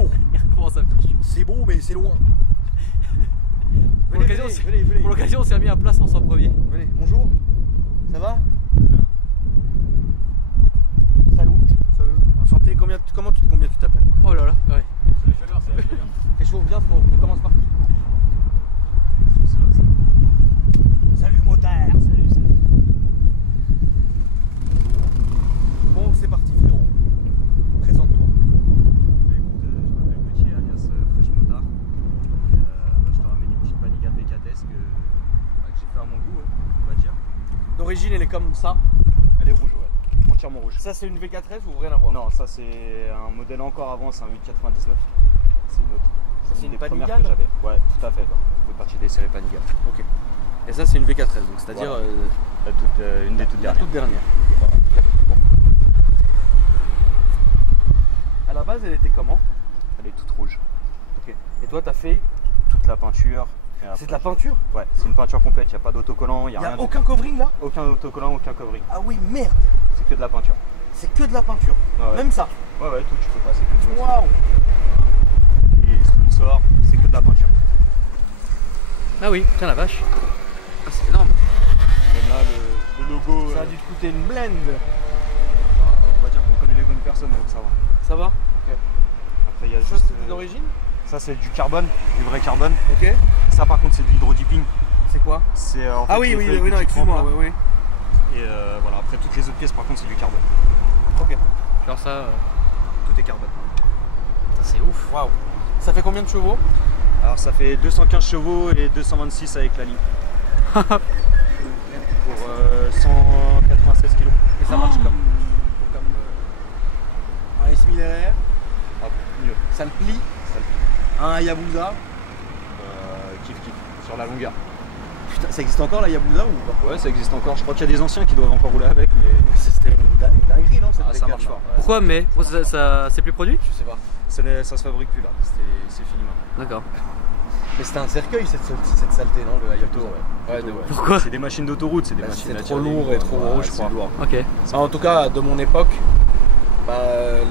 chaud. Il recommence à faire chaud. C'est beau, mais c'est loin. Pour l'occasion, on s'est mis à place pour son premier. Venez, bonjour. Ça va? Salut. Salut. Enchanté, combien tu t'appelles? Oh là là, ouais. C'est la chaleur, c'est la chaleur. Fais chaud, viens frérot, on commence par qui? Salut motard. Salut. Bonjour. Bon, c'est parti frérot. Présente-toi. Écoute, je m'appelle Gauthier alias Fresh Motard. Et là, je te ramène une petite Panigale BKTS que j'ai fait à mon goût, on va dire. D'origine, elle est comme ça. Elle est rouge, ouais. Entièrement rouge. Ça, c'est une V4S ou rien à voir? Non, ça c'est un modèle encore avant, c'est un 899. C'est une autre. C'est une des premières Panigale que j'avais. Ouais, tout à fait. Ça fait partie des séries Panigale. Ok. Et ça, c'est une V4S, donc c'est-à-dire Voilà. Une des toutes la dernières. toute dernière. Ok, voilà. Bon. À la base, elle était comment? Elle est toute rouge. Ok. Et toi, t'as fait? Toute la peinture. Et après, C'est de la peinture? Ouais, c'est une peinture complète. Il n'y a pas d'autocollant, il n'y a Il n'y rien. a aucun covering là? Aucun autocollant, aucun covering. Ah oui, merde. C'est que de la peinture. C'est que de la peinture. Ouais. Même ça. Ouais, tout, tu peux passer que du Waouh. Et sponsor, c'est que de la peinture. Ah oui, putain la vache. Ah, c'est énorme. Comme là, le logo. Ça a dû te coûter une blende. On va dire qu'on connaît les bonnes personnes, donc ça va. Ça va? Ok. Après, il y a Ça, juste. c'était d'origine? Ça, c'est du carbone, du vrai carbone. Ok. Ça, par contre, c'est de l'hydro-dipping. C'est quoi? C'est en fait, Ah oui, les oui, feuilles oui, que non, tu excuse-moi, trempes, oui, là. oui. Et voilà, après, toutes les autres pièces, par contre, c'est du carbone. Ok. Genre ça, Tout est carbone. c'est ouf. Waouh. Ça fait combien de chevaux? Alors, ça fait 215 chevaux et 226 avec la ligne. Pour 196 kg. Et ça marche comme un S1000RR. Ah, mieux. Ça le plie. Ça le fait. Un Hayabusa. Kiff, sur la longueur. Putain, ça existe encore la Hayabusa ou pas? Ouais, ça existe encore. Je crois qu'il y a des anciens qui doivent encore rouler avec, mais C'était une dinguerie, non? Cette ça V4, marche là. pas. Ouais, Pourquoi mais c'est plus produit? Je sais pas. ça se fabrique plus là. C'est fini maintenant. D'accord. Mais c'était un cercueil cette saleté, non? Le Hayabusa. Ouais, de- Pourquoi? C'est des machines d'autoroute, c'est des Bah, machines c'est à trop tirer. lourd et trop Ouais, gros, je c'est crois. lourd. Ok. Bah, en tout cas, de mon époque, bah,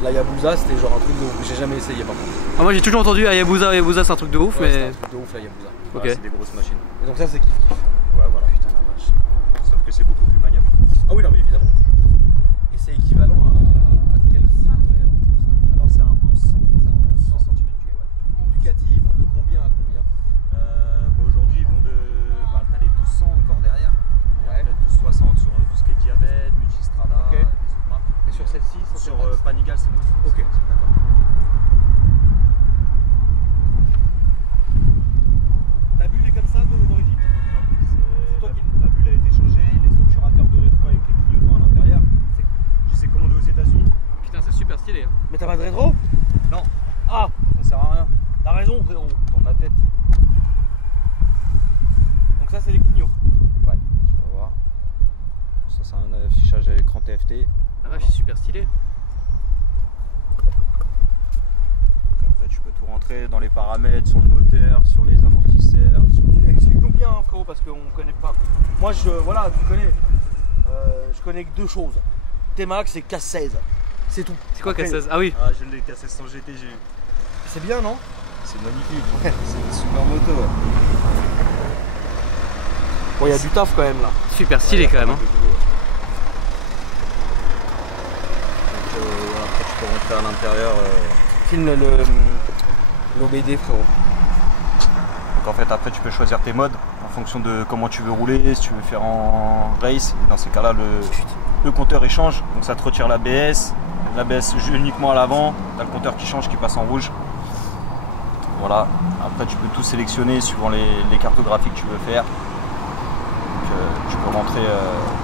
la Hayabusa c'était genre un truc de ouf. J'ai jamais essayé par contre. Ah, moi j'ai toujours entendu Hayabusa c'est un truc de ouf, Ouais, c'était mais. un truc de ouf la Hayabusa. Ok. Ouais, c'est des grosses machines. Et donc ça c'est kiff kiff. Ouais, voilà. Putain la vache. Sauf que c'est beaucoup plus maniable. Ah oui non mais évidemment. Et c'est équivalent à quel cylindre? Alors, c'est un 1100. C'est un 1100 cm3. Ouais. Ducati ils vont de combien à combien? Aujourd'hui, ils vont de. T'as les 1200 encore derrière. Ouais. Peut-être 1260 sur tout ce qui est Diabète, Multistrada, Ok. des autres marques. Et sur celle-ci, ça, c'est Sur le max. Panigale, c'est le max. Ok, d'accord. La bulle est comme ça d'origine? C'est- toi qui- La bulle a été changée, les obturateurs de rétro avec les clignotants à l'intérieur. Je les ai commandés aux États-Unis. Putain, c'est super stylé. Hein. Mais t'as pas de rétro? Non, Ah, ça sert à rien. t'as raison frérot. Tourne la tête. Donc ça c'est les clignots. Ouais, tu vas voir. Ça, c'est un affichage à l'écran TFT. La vache, c'est super stylé. Comme ça, tu peux tout rentrer dans les paramètres, sur le moteur, sur les amortisseurs. Explique-nous bien hein, frérot parce qu'on connaît pas. Moi voilà, tu connais. Je connais que deux choses. T-Max et K16. C'est tout. C'est quoi Après, K16? Ah oui. Ah, je l'ai cassé sans GTG. C'est bien non? C'est magnifique. C'est une super moto. Ouais. Bon il y a du taf quand même là. Super stylé quand même. Hein. Après, tu peux rentrer à l'intérieur. Filme l'OBD frérot. Donc en fait, après, tu peux choisir tes modes en fonction de comment tu veux rouler. Si tu veux faire en race, dans ces cas-là, le compteur il change. Donc ça te retire l'ABS. L'ABS uniquement à l'avant. Tu as le compteur qui change, qui passe en rouge. Voilà. Après, tu peux tout sélectionner suivant les cartographies que tu veux faire. Donc,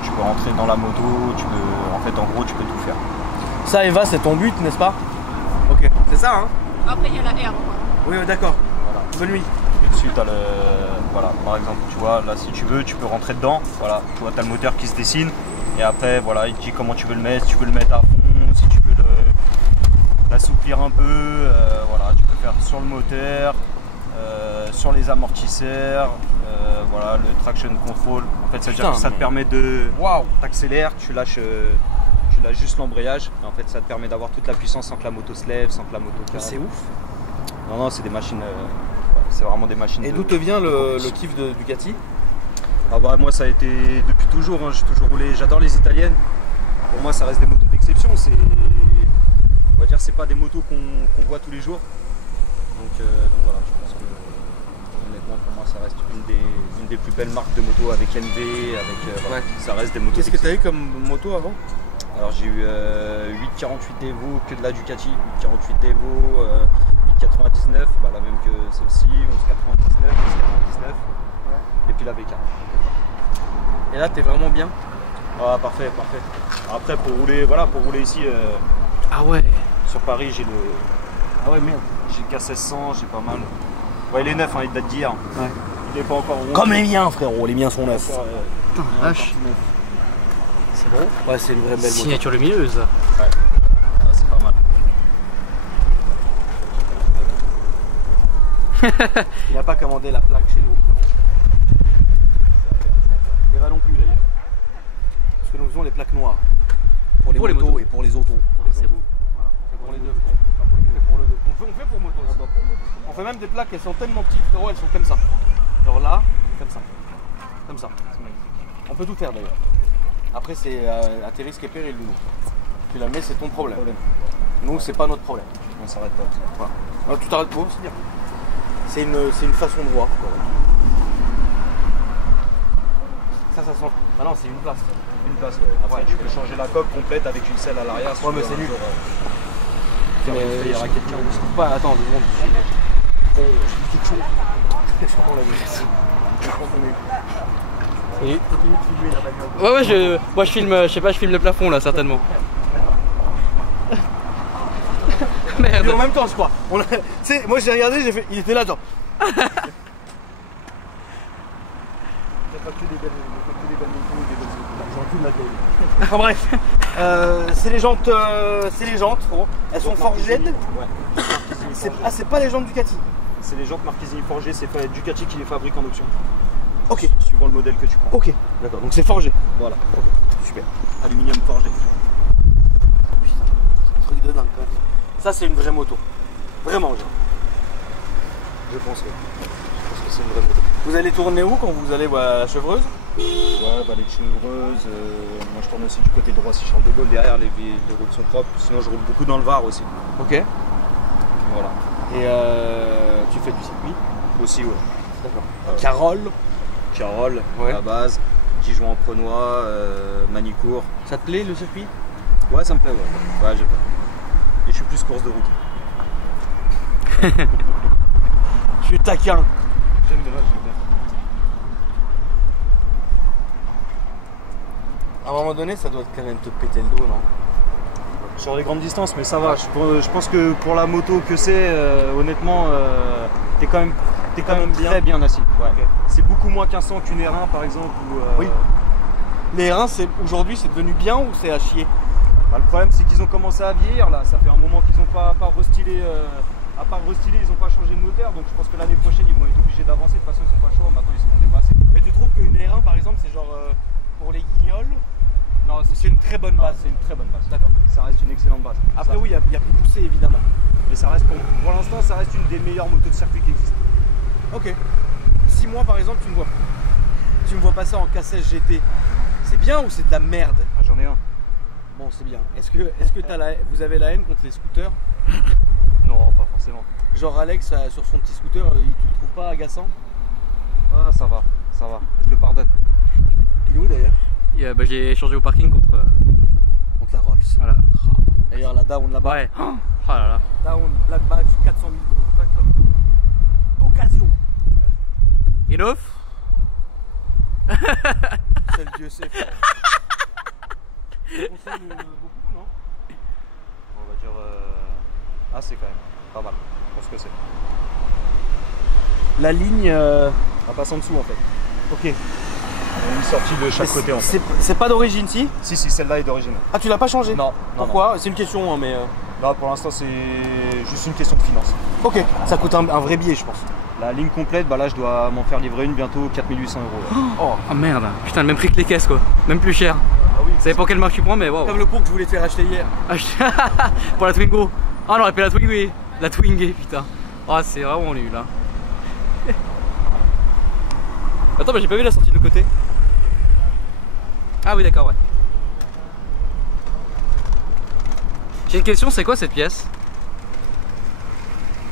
tu peux rentrer dans la moto. En fait, en gros, tu peux tout faire. Ça Eva c'est ton but n'est-ce pas? Ok. C'est ça hein? Après, il y a la R. Oui d'accord. Voilà. Bonne nuit. Et dessus, tu as voilà, par exemple, tu vois, là, si tu veux, tu peux rentrer dedans. Voilà, tu vois, tu as le moteur qui se dessine. Et après, voilà, il te dit comment tu veux le mettre. Si tu veux le mettre à fond, si tu veux l'assouplir un peu. Voilà, tu peux faire sur le moteur, sur les amortisseurs. Voilà, le traction control. En fait, ça veut dire que ça te permet de. Waouh. T'accélères, tu lâches lâches juste l'embrayage. Et en fait, ça te permet d'avoir toute la puissance sans que la moto se lève, sans que la moto cale. C'est ouf. Non, non, c'est des machines. C'est vraiment des machines. Et d'où te vient le kiff de Ducati? Ah bah, moi, ça a été depuis toujours. Hein, j'ai toujours roulé. J'adore les italiennes. Pour moi, ça reste des motos d'exception. On va dire, c'est pas des motos qu'on voit tous les jours. Donc voilà, je pense que honnêtement, pour moi, ça reste une des plus belles marques de moto avec NV, voilà, ça reste des motos. Qu'est-ce que tu as eu comme moto avant? Alors j'ai eu 848 Evo, que de la Ducati, 848 Evo, 899, bah, la même que celle-ci, 1199, 1199, et puis la V4. Et là, t'es vraiment bien? Ah, parfait, parfait. Après, pour rouler ici, Ah ouais. sur Paris, j'ai le. Ah ouais, merde, j'ai le K1600, j'ai pas mal. Ouais, il est neuf, hein, il date d'hier. Ouais. Il est pas encore rond. Comme les miens, frérot, les miens sont neufs. Putain, vache. C'est bon. Ouais, c'est une vraie belle moto. Signature lumineuse. Ouais. Ah, c'est pas mal. Il n'a pas commandé la plaque chez nous. Et va non plus d'ailleurs. Parce que nous faisons les plaques noires. Pour les motos et pour les autos. C'est bon. Voilà. C'est pour les deux, frérot. On fait pour le deux. On fait pour moto aussi. On fait même des plaques, elles sont tellement petites, frérot, elles sont comme ça. Genre là, comme ça. Comme ça. C'est magnifique. On peut tout faire d'ailleurs. Après, c'est à tes risques et périls, nous. Tu la mets, c'est ton problème. Nous, c'est pas notre problème. On s'arrête pas. Voilà. Alors, tu t'arrêtes pas, c'est bien. C'est une façon de voir. Quoi. Ça sent. Ah non, c'est une place. Une place, ouais. Après, tu peux changer la coque complète avec une selle à l'arrière. Ouais, mais c'est nul. Il y aura quelqu'un où trouve pas. Attends, 2 secondes. Je dis quelque chose. Je crois qu'on l'a vu. Je crois qu'on est. Oui. Continue de filmer la bagnole. Ouais, moi je filme, je sais pas, je filme le plafond là, certainement. Merde. Et en même temps, je crois. Moi j'ai regardé, j'ai fait. Il était là, genre. Il n'y a pas que des belles motos, des belles motos. J'en plus de la vieille. Enfin bref. C'est les jantes, gros. Elles sont forgées. Ouais. C'est pas les jantes Ducati. C'est les jantes Marquezine forgées, c'est Ducati qui les fabrique en option. Ok. Suivant le modèle que tu prends. Ok. D'accord. Donc c'est forgé. Voilà. Ok. Super. Aluminium forgé. Putain, c'est un truc de dingue quand même. Ça c'est une vraie moto. Vraiment, genre. Je pense que c'est une vraie moto. Vous allez tourner où quand vous allez à la Chevreuse? Ouais, bah les Chevreuses. Moi je tourne aussi du côté de Roissy-Charles de Gaulle. Derrière, les routes sont propres. Sinon, je roule beaucoup dans le Var aussi. Ok. Voilà. Et tu fais du circuit? Aussi, ouais. D'accord. Carole, à la base. Dijon en Prenois, Manicourt. Ça te plaît le circuit? Ouais, ça me plaît, ouais. Ouais, j'aime bien. Et je suis plus course de route. Je suis taquin. J'aime bien, j'aime bien. À un moment donné, ça doit quand même te péter le dos, non? Sur les grandes distances, mais ça va. Je pense que pour la moto que c'est, honnêtement, t'es quand même très bien assis. Ouais. Okay. C'est beaucoup moins qu'un qu'une R1 par exemple. Oui. Les R1, aujourd'hui, c'est devenu bien ou c'est à chier? Bah, le problème, c'est qu'ils ont commencé à vieillir là. Ça fait un moment qu'ils n'ont pas restylé. À part restylé, ils n'ont pas changé de moteur. Donc je pense que l'année prochaine, ils vont être obligés d'avancer. De toute façon, ils n'ont pas le choix. Maintenant, ils seront dépassés. Mais tu trouves qu'une R1, par exemple, c'est genre pour les guignols? Non, c'est une très bonne base. C'est une très bonne base. D'accord. Ça reste une excellente base. Après, oui, il y a plus poussé évidemment. Mais ça reste pour l'instant, ça reste une des meilleures motos de circuit qui existent. Ok. Si moi, par exemple, tu me vois passer en K16 GT, c'est bien ou c'est de la merde? Ah, j'en ai un. Bon, c'est bien. Est-ce que vous avez la haine contre les scooters? Non, pas forcément. Genre Alex, sur son petit scooter, tu le trouves pas agaçant? Ah, ça va. Je le pardonne. Il est où d'ailleurs? Bah, j'ai échangé au parking contre la Rolls. Voilà. D'ailleurs, la Down là-bas. Ouais. Oh là là. Down, Black Badge, 400 000 euros. Occasion. Et l'offre? Seul Dieu sait. Tu conseilles beaucoup, non? On va dire assez quand même. Pas mal. Pour ce que c'est. La ligne. On passe en dessous en fait. Ok. Une sortie de chaque côté en fait. C'est pas d'origine, si? Si, celle-là est d'origine. Ah, tu l'as pas changé? Non. Pourquoi? C'est une question, hein, mais. Là, pour l'instant, c'est juste une question de finance. Ok, ça coûte un vrai billet, je pense. La ligne complète, bah là je dois m'en faire livrer une bientôt 4800 €. Oh merde, putain le même prix que les caisses quoi, même plus cher. Ah oui. Vous savez pour quelle marque tu prends mais waouh. Comme le pot que je voulais te faire acheter hier. Pour la Twingo. Ah on aurait pris la Twingo. La Twingo putain. Oh c'est vraiment nul là. Attends mais j'ai pas vu la sortie de l'autre côté. Ah oui d'accord ouais. J'ai une question, c'est quoi cette pièce?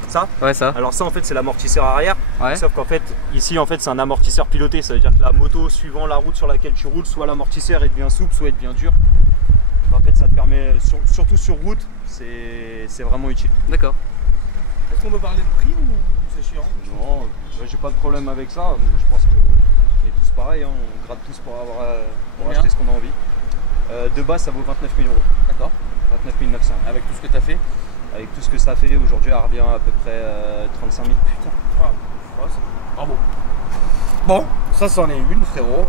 Ça? Ouais ça. Alors ça en fait c'est l'amortisseur arrière, Ouais. sauf qu'en fait ici en fait c'est un amortisseur piloté, ça veut dire que la moto suivant la route sur laquelle tu roules, soit l'amortisseur il devient souple, soit il devient dur. Donc, en fait ça te permet, surtout sur route, c'est vraiment utile. D'accord. Est-ce qu'on peut parler de prix ou c'est chiant? Non, j'ai pas de problème avec ça, je pense que on est tous pareils, hein. On gratte tous pour acheter ce qu'on a envie. De base ça vaut 29 000 €. D'accord. 29 900. Avec tout ce que tu as fait? Avec tout ce que ça fait, aujourd'hui elle revient à peu près 35 000. Putain, bravo. Bon, ça c'en est une frérot.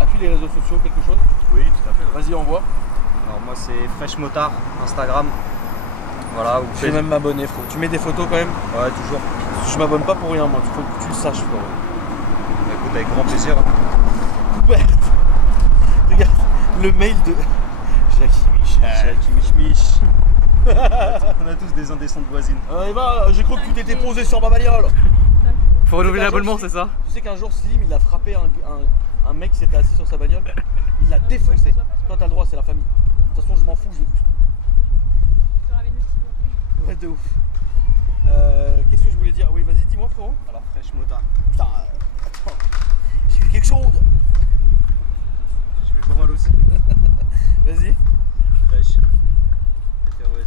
As-tu les réseaux sociaux, quelque chose? Oui, tout à fait. Vas-y, envoie. Alors moi c'est Fresh Motard, Instagram. Voilà, Je vais même m'abonner frérot. Tu mets des photos quand même? Ouais, toujours. Je m'abonne pas pour rien moi, il faut que tu le saches frérot. Bah, écoute, avec grand plaisir. Merde. Regarde, le mail de Jackie Mich. On a tous des indécentes voisines. J'ai cru que tu t'étais posé sur ma bagnole. Faut renouveler l'abonnement c'est ça? Tu sais qu'un jour Slim il a frappé un mec qui s'était assis sur sa bagnole. Il l'a défoncé. Toi t'as le droit, c'est la famille. De toute façon je m'en fous. Ouais de ouf. Qu'est-ce que je voulais dire? Oui vas-y dis-moi frérot. Alors Fresh Motard. Putain, attends. J'ai vu quelque chose. Je vais voir aussi. Vas-y. Fresh.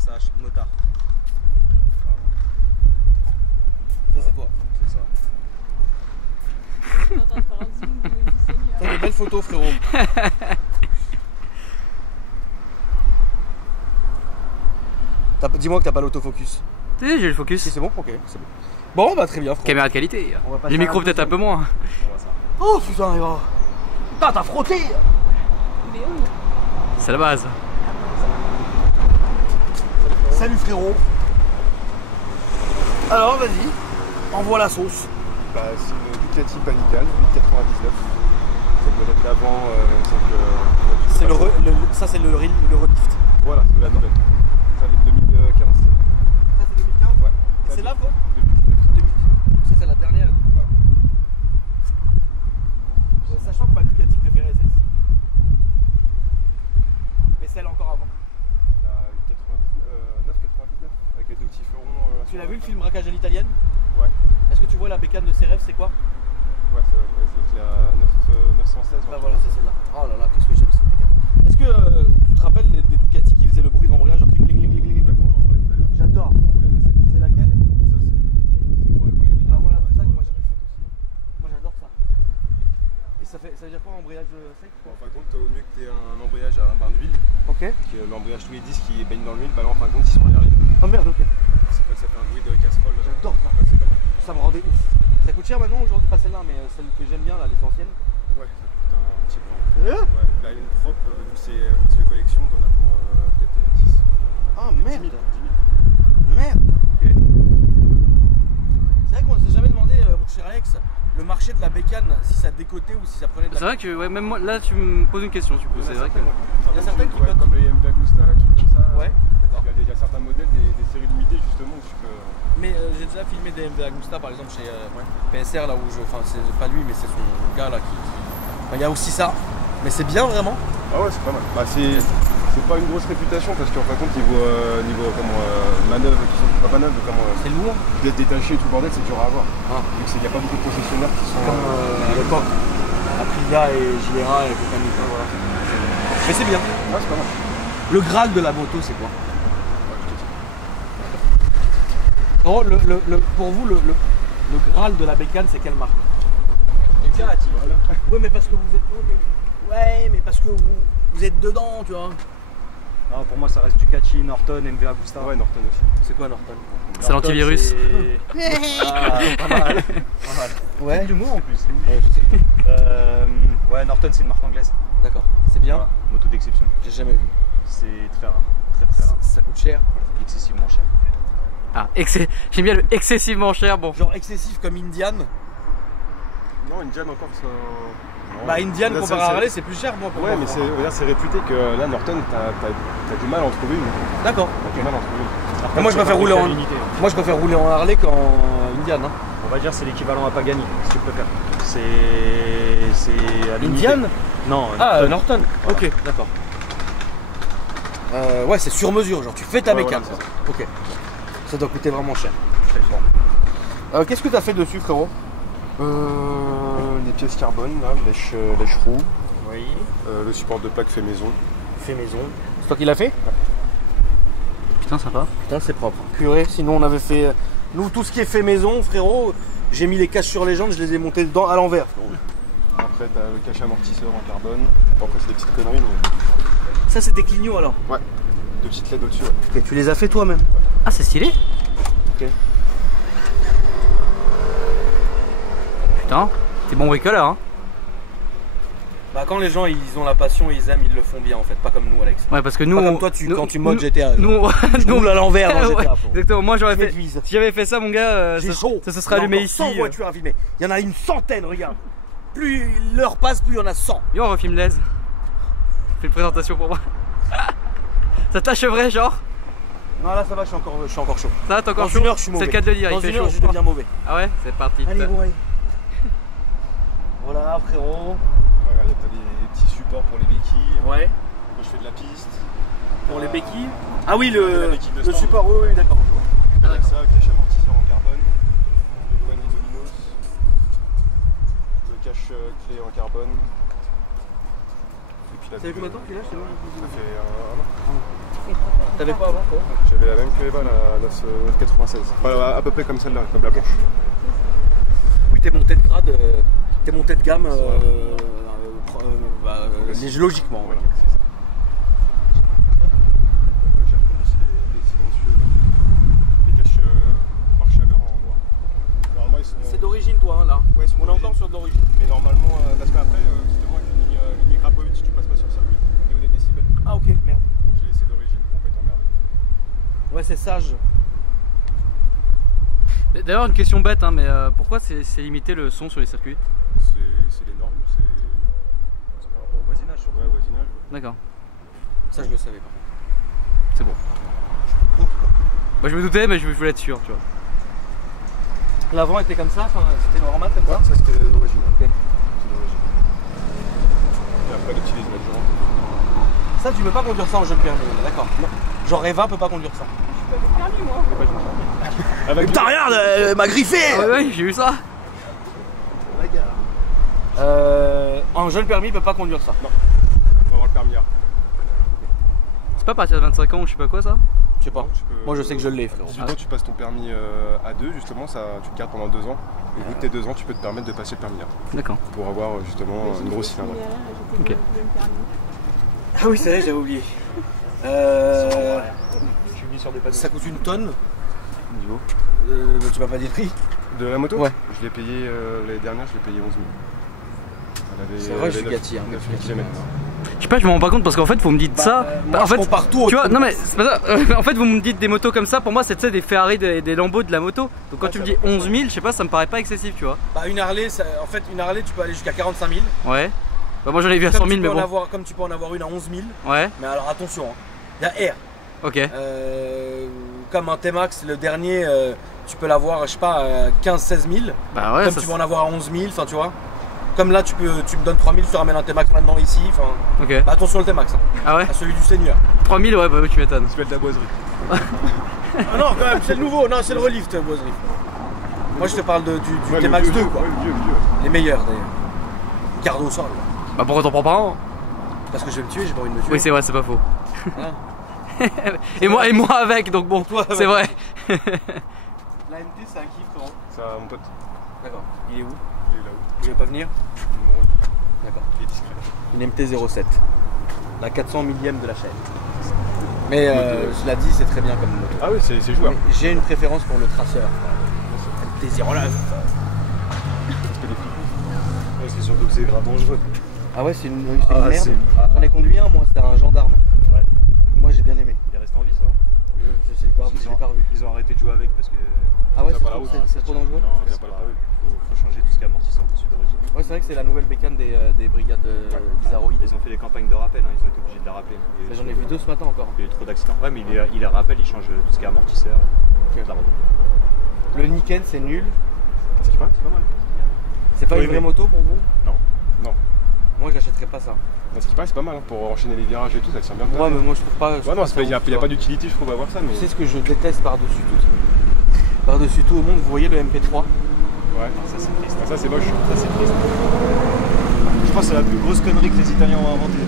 FRESH Motard. Ça c'est toi. C'est ça. T'as des belles photos frérot. Dis-moi que t'as pas l'autofocus. J'ai le focus. Si c'est bon, ok, c'est bon. Bon bah très bien frérot. Caméra de qualité. On va passer Les à la micros peut-être un peu moins. On voit ça. Oh putain, il va. Putain, t'as frotté. C'est la base. Salut frérot. Alors vas-y, envoie la sauce. Bah, c'est une Ducati Panigale 899. C'est le modèle d'avant. Ça c'est le redift. Voilà, c'est la nouvelle. Ça c'est 2015. Ça c'est 2015. Ouais. C'est la vôtre 2019. 2019. Ça c'est la dernière. Voilà. Sachant que ma Ducati préférée est celle-ci. Mais celle encore avant. La 999 avec les deux petits fleurons. Tu l'as vu le film Braquage à l'italienne? Ouais. Est-ce que tu vois la bécane de ses rêves, c'est quoi? Ouais, c'est la 916. Bah voilà, c'est celle-là. Oh là là, qu'est-ce que j'aime cette bécane. Est-ce que tu te rappelles des Ducati qui faisaient le bruit d'embrayage genre cling cling cling cling cling? J'adore. C'est laquelle? Bah voilà, c'est ça que moi je kiffe. Moi j'adore ça. Et ça veut dire quoi, embrayage sec quoi? En fin de compte, au mieux que tu aies un embrayage à un bain d'huile, Ok. l'embrayage tous les disques qui baignent dans l'huile, bah là en fin de compte ils sont à l'air libre. Oh merde, ok. Ça fait un bruit de casserole. J'adore ça. Ouais, c'est pas mal. Ça me rendait ouf. Ça coûte cher maintenant aujourd'hui, pas celle-là, mais celle que j'aime bien là, les anciennes. Ouais, ça coûte un petit peu. Sérieux? Ouais, la ligne propre, vu que c'est presque collection, t'en as pour peut-être 10. Ah 10 merde. 000, 10 000. Merde. Ok. C'est vrai qu'on ne s'est jamais demandé, mon cher Alex, le marché de la bécane, si ça décotait ou si ça prenait de la. C'est vrai que ouais, même moi là tu me poses une question du coup. C'est vrai que. Il y a certaines qui ouais, cotent. comme les MV Agusta, des trucs comme ça. Ouais. Il y a certains modèles, des séries limitées justement où tu peux. Mais j'ai déjà filmé des MV Agusta par exemple chez PSR là où enfin c'est pas lui mais c'est son gars là qui. Enfin, il y a aussi ça, mais c'est bien vraiment. Ah ouais, c'est pas mal. Bah, c'est pas une grosse réputation parce qu'en fin de compte, niveau manœuvre, pas manœuvre, C'est lourd. d'être détaché et tout le bordel, c'est dur à avoir. Ah. Vu qu'il n'y a pas beaucoup de concessionnaires qui sont. Comme à l'époque, Aprilia et Gilera et compagnie. Quoi, voilà. Mais c'est bien. Ah, c'est pas mal. Le Graal de la moto c'est quoi? Non, pour vous, le Graal de la bécane, c'est quelle marque? Ducati. Voilà. Oui, mais parce que vous êtes. Ouais, mais parce que vous êtes dedans, tu vois. Non, pour moi ça reste Ducati, Norton, MV Agusta. Ouais, Norton aussi. C'est quoi Norton? C'est l'antivirus. Ah, pas mal. Pas mal. Ouais. Le mot en plus. Ouais, je sais. Ouais, Norton c'est une marque anglaise. D'accord. C'est bien. Voilà, moto d'exception. J'ai jamais vu. C'est très rare. Très rare. Ça coûte cher. Excessivement cher. Ah, j'aime bien le excessivement cher, bon. Genre excessif comme Indian. Non, Indian encore, ça. Bah Indian là, comparé à Harley c'est plus cher moi pour Ouais moi. mais c'est réputé que là Norton t'as du mal à en trouver une. D'accord. T'as du mal à en trouver une. Mais moi je préfère rouler en Harley qu'en Indian hein. On va dire c'est l'équivalent à Pagani, si tu préfères. C'est à l'unité. Indian. Non, Ah Norton. Ok, d'accord. Ouais c'est sur mesure, genre tu fais ta mécane. Voilà, ok. Ça doit coûter vraiment cher. Qu'est-ce que t'as fait dessus frérot? Les pièces carbone, là, lèche roue. Oui. Le support de plaque fait maison. Fait maison. C'est toi qui l'as fait? Putain, sympa. Putain, c'est propre. Purée, sinon on avait fait. Nous, tout ce qui est fait maison, frérot, j'ai mis les caches sur les jantes, je les ai montées dedans à l'envers. Après, t'as le cache amortisseur en carbone. Après, c'est des petites conneries, mais. Ça, c'est des clignots alors? Ouais. Deux petites LED au-dessus. Ouais. Ok, tu les as fait toi-même? Ah, c'est stylé. Ok. Putain, t'es bon bricoleur, hein. Bah, quand les gens ils ont la passion, ils aiment, ils le font bien en fait, pas comme nous, Alex. Ouais, parce que nous. Pas comme toi, quand tu modes GTA. Nous, tu roules à l'envers dans ouais, GTA. exactement, moi j'aurais Je fait. m'épuise. Si j'avais fait ça, mon gars, J'ai chaud. ça se serait allumé ici. 100 voitures à filmer. Il y en a une centaine, regarde. Plus l'heure passe, plus il y en a 100. Yo, on refilme l'aise. Fais une présentation pour moi. Ça t'achèverait, genre? Non, là ça va, je suis encore chaud. Ça va, t'es encore Dans chaud? une heure, je suis mauvais. C'est le cas de le dire, Dans il fait une heure, chaud. je deviens mauvais. Ah ouais? C'est parti. Allez, bon, allez. Voilà, frérot. Regarde, t'as des petits supports pour les béquilles. Ouais. Moi, je fais de la piste. Pour les béquilles. Ah oui, la le béquille de stand. support, oui, oui, d'accord. Avec ça, cache amortisseur en carbone. Le poignet Dominos. Le cache clé en carbone. Et puis la. Ça fait combien de temps qu'il a chez nous? Ça fait un an. T'avais pas avant quoi? J'avais la même que Eva, la 96. Enfin, à peu près comme celle-là, comme la blanche. Oui, t'es monté de grade, t'es monté de gamme logiquement. Voilà, c'est ça. Donc, j'ai recommencé les silencieux, les caches par chaleur en bois. Normalement, ils sont. C'est d'origine toi, hein, là? Ouais, ils sont On est d'origine. encore sur d'origine. Mais normalement, parce qu'après, justement, avec une ligne Krapovic, tu passes pas sur le circuit au niveau des décibels. Ah, ok, merde. Donc, j'ai laissé d'origine pour pas être emmerdé. Ouais, c'est sage. D'ailleurs, une question bête, hein, mais pourquoi c'est limité le son sur les circuits? C'est les normes, c'est par rapport au voisinage surtout. Ouais, voisinage. D'accord, Ça, je le savais pas. c'est bon. Moi je me doutais, mais je voulais être sûr, tu vois. L'avant était comme ça, enfin, c'était normal comme ça? Ça, c'était d'origine. Ok. C'est d'origine. Et après, l'utilise naturellement. Ça, tu peux pas conduire ça en jeune permis, on est d'accord? Non. Genre Eva peut pas conduire ça. Putain, regarde, elle m'a griffé! Ah ouais, j'ai vu ça. Un jeune permis peut pas conduire ça. Non. Faut avoir le permis A. C'est pas à partir de 25 ans ou je sais pas quoi ça? Je sais pas. Tu peux- Moi, je sais que je l'ai, frérot. 18 ans, tu passes ton permis A2, justement, ça, tu le gardes pendant 2 ans. Et au bout de tes 2 ans, tu peux te permettre de passer le permis A. D'accord. Pour avoir justement une grosse cylindre. Ok. Ah oui, c'est vrai, j'avais oublié. Je suis mis sur des panneaux. Ça coûte une tonne. Niveau. Tu m'as pas dit le prix? De la moto? Ouais. Je l'ai payé l'année dernière, je l'ai payé 11 000. C'est vrai, je suis gâti, hein, 9 000 km. Je sais pas, je me rends pas compte parce qu'en fait, vous me dites ça. Moi, en je fait, compare tout au tu vois, truc. non mais c'est pas ça. En fait, vous me dites des motos comme ça, pour moi, c'est tu sais, des Ferrari, des Lambo de la moto. Donc quand Ouais, tu me ça dis va pas 11 000, je sais pas, ça me paraît pas excessif, tu vois. Bah, une Harley, en fait, une Harley, tu peux aller jusqu'à 45 000. Ouais. Bah, moi j'en ai vu à 100 000, mais bon. Comme tu peux en avoir une à 11 000. Ouais, Mais alors attention, il y a R. ok. Comme un T-Max, le dernier, tu peux l'avoir, je sais pas, à 15-16 000. Bah ouais, Comme ça, tu peux en avoir à 11 000, enfin tu vois. Comme là, tu me donnes 3 000, je te ramène un T-Max maintenant ici. Enfin, ok. bah, attention le T-Max, hein, Ah ouais, à celui du Seigneur. 3000, ouais, bah oui, tu m'étonnes. Ça s'appelle de la boiserie. Ah non, quand même, c'est le nouveau, non, c'est le relift, Boiserie. Moi, je te parle du Ouais, le T-Max vieux, 2, quoi. Ouais, le vieux. Les meilleurs d'ailleurs. Garde au sol. Bah pourquoi t'en prends pas un? Parce que je vais le tuer, j'ai pas envie de me tuer. Oui, c'est vrai, c'est pas faux. Hein. et moi avec, donc bon, Toi avec. c'est vrai. La MT, c'est un kiff, comment? Ça, mon pote, D'accord. Il est où? il est là-haut. Il veut pas venir? Numéro 10. D'accord. Il est discret. Une MT-07. La 400 millième de la chaîne. Mais cela dit, c'est très bien comme moto. Ah oui, c'est jouable. Mais j'ai une préférence pour le traceur. MT-09. Ouais, c'est surtout que c'est grave dangereux. Ah ouais, c'est une Ah, merde. c'est- ah. J'en ai conduit un, moi, c'était un gendarme. Ouais. Moi, j'ai bien aimé. Il est resté en vie, ça va? Je sais pas, je l'ai pas revu. Ils ont arrêté de jouer avec parce que. Ah ouais, Ça tient pas la route, c'est trop dangereux. Non, Ça c'est tient pas pas la route. faut changer tout ce qui est amortisseur dessus d'origine. Ouais, c'est vrai que c'est la nouvelle bécane des brigades d'Isaroïdes. Ils ont fait des campagnes de rappel, hein, ils ont été obligés de les rappeler. J'en ai vu 2 ce matin encore. Il y a eu trop d'accidents. Ouais, mais il les rappelle, il change tout ce qui est amortisseur. Ok. La route. Le Niken, c'est nul. Ce qui paraît, c'est pas mal. C'est pas Oui, une vraie mais- moto pour vous? Non. Non. Moi, j'achèterais pas ça. Ce qui paraît, c'est pas mal hein, pour enchaîner les virages et tout, ça tient bien. Ouais, mais moi, je trouve pas. Ouais, non, il n'y a pas d'utilité, je trouve, à voir ça. Mais... Tu sais ce que je déteste par-dessus tout? Par-dessus tout au monde, vous voyez le MP3? Ouais, Ça, c'est triste. ça c'est moche. Ça, c'est triste. Je pense que c'est la plus grosse connerie que les Italiens ont inventée.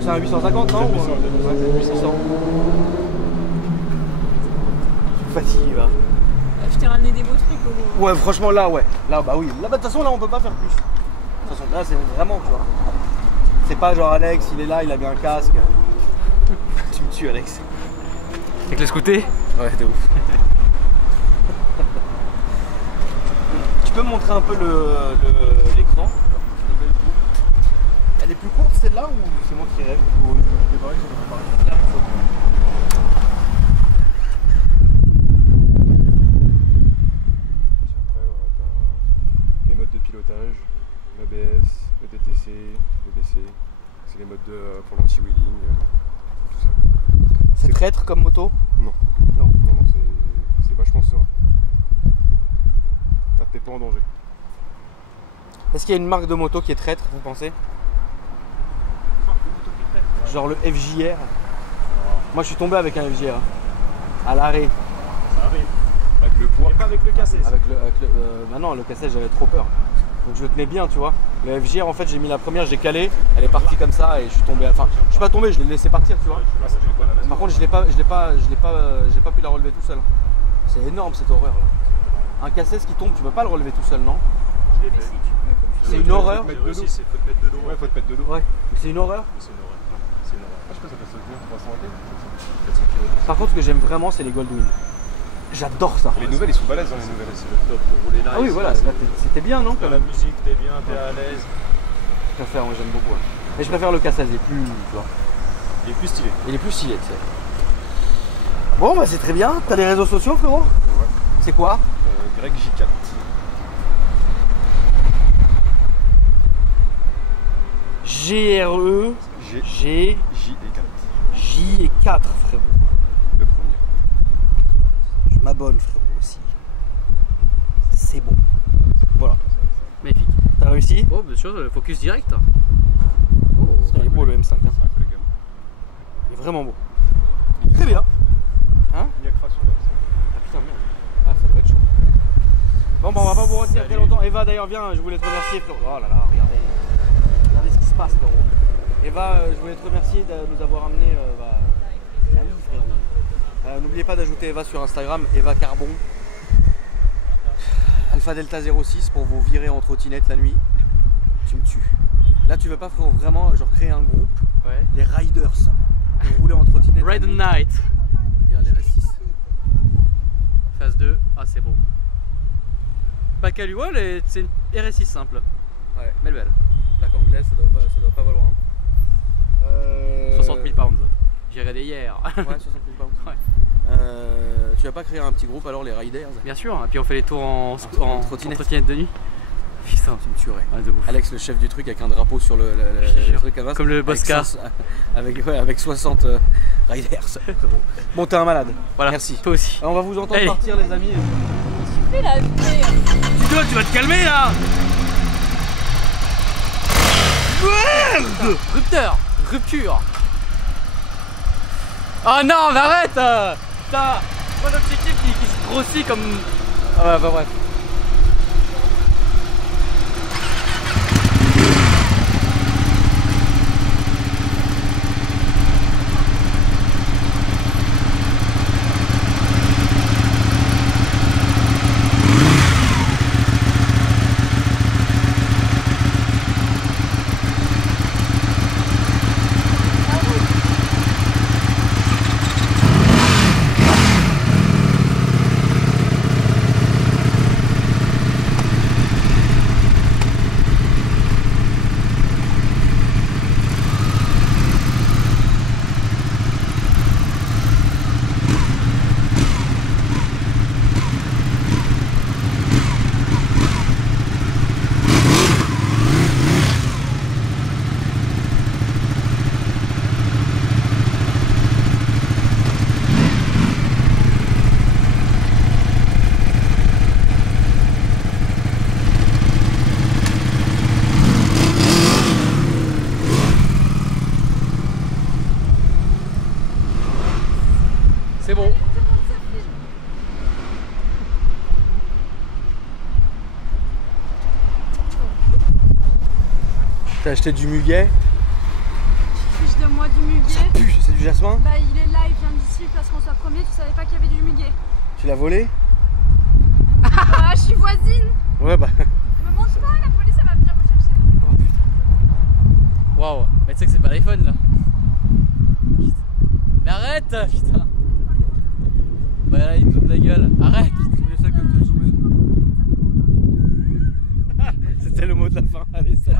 C'est un 850, non? 800, Ouais, 800. Je suis fatigué, là. Je t'ai ramené des beaux trucs au moins. Ouais, franchement, là, ouais. Là, bah oui. Là, bah, de toute façon, là, on peut pas faire plus. De toute façon, là, c'est vraiment, tu vois. C'est pas genre Alex, il est là, il a bien un casque. Tu me tues, Alex. Avec le scooter. Ouais, de ouf. Tu peux me montrer un peu l'écran? Elle est plus courte celle-là ou c'est moi qui rêve? Après, ouais, t'as les modes de pilotage, l'ABS, le DTC, le DC. C'est les modes pour l'anti-wheeling, tout ça. C'est traître comme moto? Non. Non. Non, non, c'est vachement serein. Ça te met pas en danger. Est-ce qu'il y a une marque de moto qui est traître, vous pensez? Genre le FJR? Moi je suis tombé avec un FJR. À l'arrêt. Ça arrive. Avec le poids. Pas avec le cassé. Bah non, le cassette j'avais trop peur. Donc je le tenais bien, tu vois. Le FJR en fait j'ai mis la première, j'ai calé, elle est partie comme ça et je suis tombé. Enfin, je suis pas tombé, je l'ai laissé partir, tu vois. Par contre je l'ai pas pu la relever tout seul. C'est énorme cette horreur là. Un cassette qui tombe, tu peux pas le relever tout seul, non? Je l'ai Mais fait. si tu peux, comme tu C'est veux. une horreur. J'ai réussi, c'est faut te mettre de dos. Ouais, faut te mettre de dos. Ouais, mais c'est une horreur. C'est une horreur. C'est une horreur. Ah, je sais pas, ça peut se tenir 300 et 400 km. Par contre ce que j'aime vraiment c'est les Goldwing. J'adore ça. Les nouvelles, ils sont balèzes, hein, les nouvelles. C'est le top pour rouler là. Ah oui ici, voilà, là, là, c'était bien non? t'as la musique, t'es bien, t'es à l'aise. Je préfère, moi j'aime beaucoup. Ouais. Mais je préfère le cassette, il est plus, tu vois. Il est plus stylé. Il est plus stylé, tu sais. Bon bah c'est très bien. T'as les réseaux sociaux frérot? Ouais. C'est quoi? Greg J4. GRE G. G J et 4. J et 4 frérot. Le premier. Je m'abonne frérot aussi. C'est bon. Voilà. Magnifique. T'as réussi? Oh, bien sûr, focus direct. Oh. Il est beau le M5. Hein. C'est un collègue à moi. Il est vraiment beau. Très bien. Hein? Il y a crash sur la Ah putain merde. Ah ça doit être chaud. Bon bah on va pas vous retenir très longtemps. Eva d'ailleurs viens, je voulais te remercier frérot. Oh là là, regardez. Regardez ce qui se passe frérot. Eva, je voulais te remercier de nous avoir amené salut frérot. N'oubliez pas d'ajouter Eva sur Instagram, Eva Carbon. Alpha Delta 06 pour vous virer en trottinette la nuit. Tu me tues. Là tu veux pas frérot vraiment genre créer un groupe, Ouais. les Riders. Pour rouler en trottinette. la Ride the nuit. night. Regarde les RS6. Phase 2. Ah, c'est beau. Pas qu'à lui, ouais, c'est une RS6 simple. Ouais. Mais belle. Plaque anglaise, ça doit pas valoir un coup. 60 000 pounds. J'ai regardé hier. Ouais, 60 000 pounds. Ouais. Tu vas pas créer un petit groupe alors, les Riders? Bien sûr. Et puis on fait les tours en trottinette. trottinette de nuit. Putain. Tu me tuerais. Ah, de ouf. Alex, le chef du truc, avec un drapeau sur le Je te jure. truc à masse. Comme le Bosca. Avec 60 Riders. Bon, t'es un malade. Voilà. Merci. Toi aussi. On va vous entendre Allez. partir, les amis. Tu fais la vie. Tu vas te calmer là. Rupture. Rupture. Oh non, mais arrête. Putain. Moi, l'objectif qui se grossit comme... Ah ouais, bah bref. T'as acheté du muguet. Fiche de moi du muguet. Ça pue, c'est du jasmin. Bah il est là, il vient d'ici, Place-François 1er, tu savais pas qu'il y avait du muguet. Tu l'as volé? Ah, je suis voisine. Ouais bah. Me montre pas, la police elle va venir me chercher. Oh putain. Waouh, mais tu sais que c'est pas l'iPhone là. Putain. Mais arrête, putain. Bah là il me zoome la gueule. Arrête. C'est ça que tu as zoomé. C'était le mot de la fin. Allez, salut.